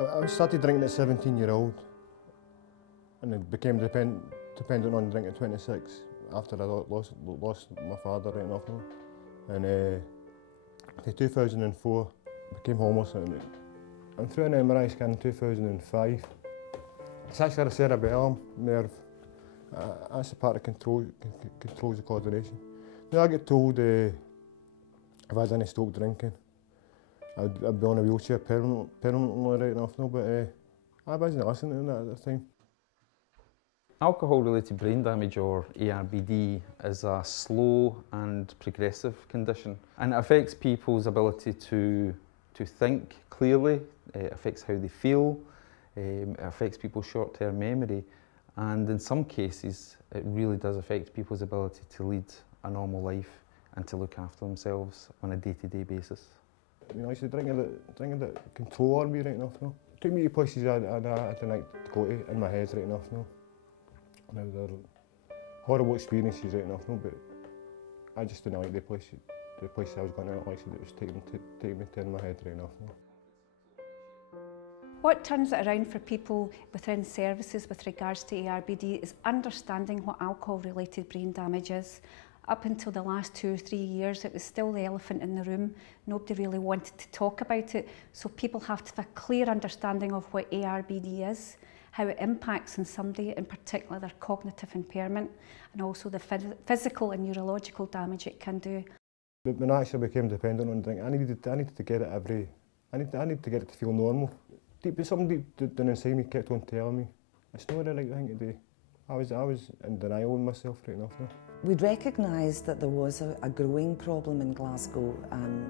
I started drinking at 17-year-old and it became dependent on drinking at 26 after I lost my father right enough now. And in 2004 I became homeless and through an MRI scan in 2005. It's actually a cerebellum nerve. That's the part that controls the coordination. Now I get told if I had any stopped drinking, I'd be on a wheelchair permanently right enough now, but I wasn't listening to that at the time. Alcohol-related brain damage, or ARBD, is a slow and progressive condition, and it affects people's ability to think clearly, it affects how they feel, it affects people's short-term memory, and in some cases it really does affect people's ability to lead a normal life and to look after themselves on a day-to-day basis. You know, I said drinking that control on me right enough now. It took me to places I didn't like to go to in my head right enough now. Now they're horrible experiences right enough now, but I just didn't like the place I was going to. Like I said, it was taking me to in my head right enough now. What turns it around for people within services with regards to ARBD is understanding what alcohol-related brain damage is. Up until the last 2 or 3 years, it was still the elephant in the room. Nobody really wanted to talk about it, so people have to have a clear understanding of what ARBD is, how it impacts on somebody, in particular their cognitive impairment, and also the physical and neurological damage it can do. But when I actually became dependent on drink, I needed to get it I needed to get it to feel normal. But something deep down inside me kept on telling me, it's not the right thing to do. I was in denial of myself right enough now. We'd recognised that there was a growing problem in Glasgow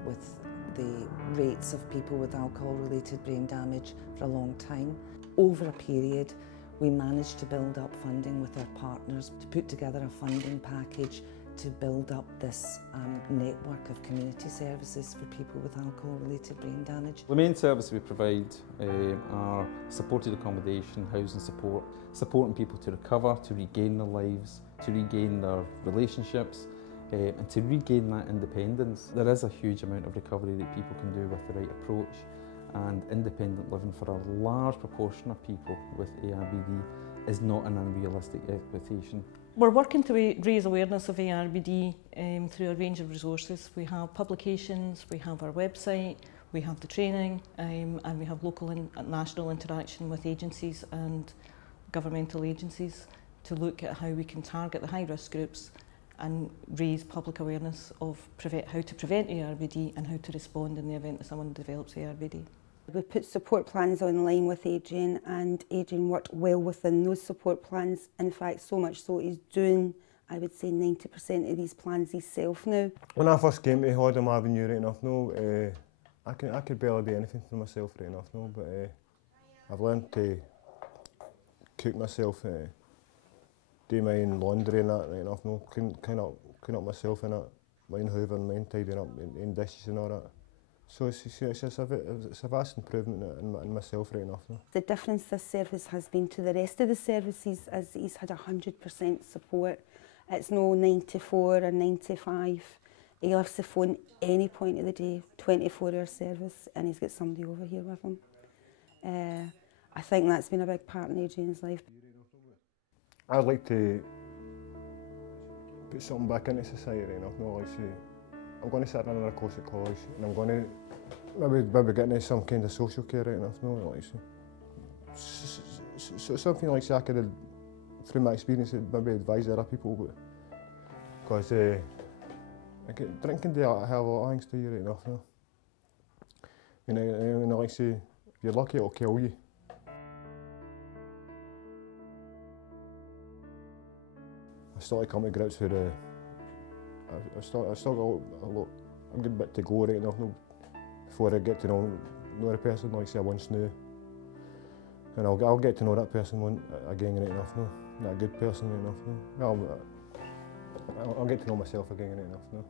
with the rates of people with alcohol-related brain damage for a long time. Over a period, we managed to build up funding with our partners to put together a funding package to build up this network of community services for people with alcohol-related brain damage. The main services we provide are supported accommodation, housing support, supporting people to recover, to regain their lives, to regain their relationships, and to regain that independence. There is a huge amount of recovery that people can do with the right approach, and independent living for a large proportion of people with ARBD is not an unrealistic expectation. We're working to raise awareness of ARBD through a range of resources. We have publications, we have our website, we have the training, and we have local and national interaction with agencies and governmental agencies to look at how we can target the high-risk groups and raise public awareness of how to prevent ARBD and how to respond in the event that someone develops ARBD. We put support plans online with Adrian, and Adrian worked well within those support plans. In fact, so much so he's doing, I would say, 90% of these plans himself now. When I first came to Hoddam Avenue right enough now, I could barely do anything for myself right enough now, but I've learned to cook myself, do my own laundry and that right enough now, clean up myself and that, my own hoovering, my own tidying up, my own dishes and all that. So it's a vast improvement in myself right enough now. The difference this service has been to the rest of the services is he's had 100% support. It's no 94 or 95. He lifts the phone any point of the day, 24-hour service, and he's got somebody over here with him. I think that's been a big part in Adrian's life. I'd like to put something back into society right enough now. Like I'm going to sit in another course at college, and I'm going to maybe get into some kind of social care right enough now. Like so something like that I could, through my experience, maybe advise other people, because drinking can do a hell of a lot of things to you right enough now. You know, like say, if you're lucky, it'll kill you. I still like to come to grips with I've still got a good bit to go right enough before I get to know a person like say I once knew. And I'll get to know that person again right enough now. That good person right enough now. I'll get to know myself again right enough now.